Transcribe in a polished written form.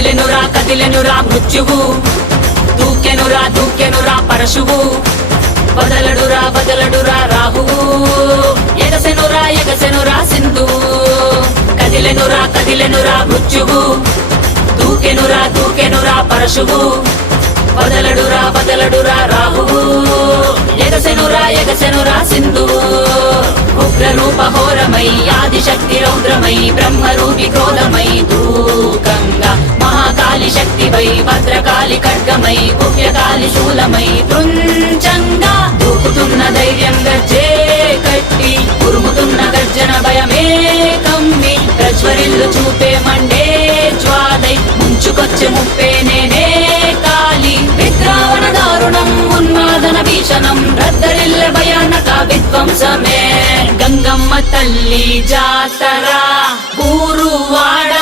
కదిలెనురా మృత్యువు, దూకెనురా పరశువు, వదలడురా రాహువు, ఎగసెనురా సింధువు. కదిలెనురా మృత్యువు, దూకెనురా పరశువు, వదలడురా రాహువు, ఎగసెనురా సింధువు. ఉగ్రరూప ఘోరమై ఆదిశక్తి రౌద్రమై బ్రహ్మరూపి క్రోధమై దూకంగా మహాకాళి శక్తివై భద్రకాళి ఖడ్గమై గుహ్యకాళి శూలమై కృంచంగా దూకుతున్న ధైర్యం గర్జే కట్టి ఉరుముతున్న గర్జన భయమే కమ్మి ప్రజ్వరిల్లు చూపే మండే జ్వాలై ముంచుకొచ్చే ముప్పే నేనే కాళి. విద్రావణ దారుణం ఉన్మాదన భీషణం రద్దరిల్ల భయానక విధ్వంసమే. గంగమ్మ తల్లి జాతర ఊరువాడ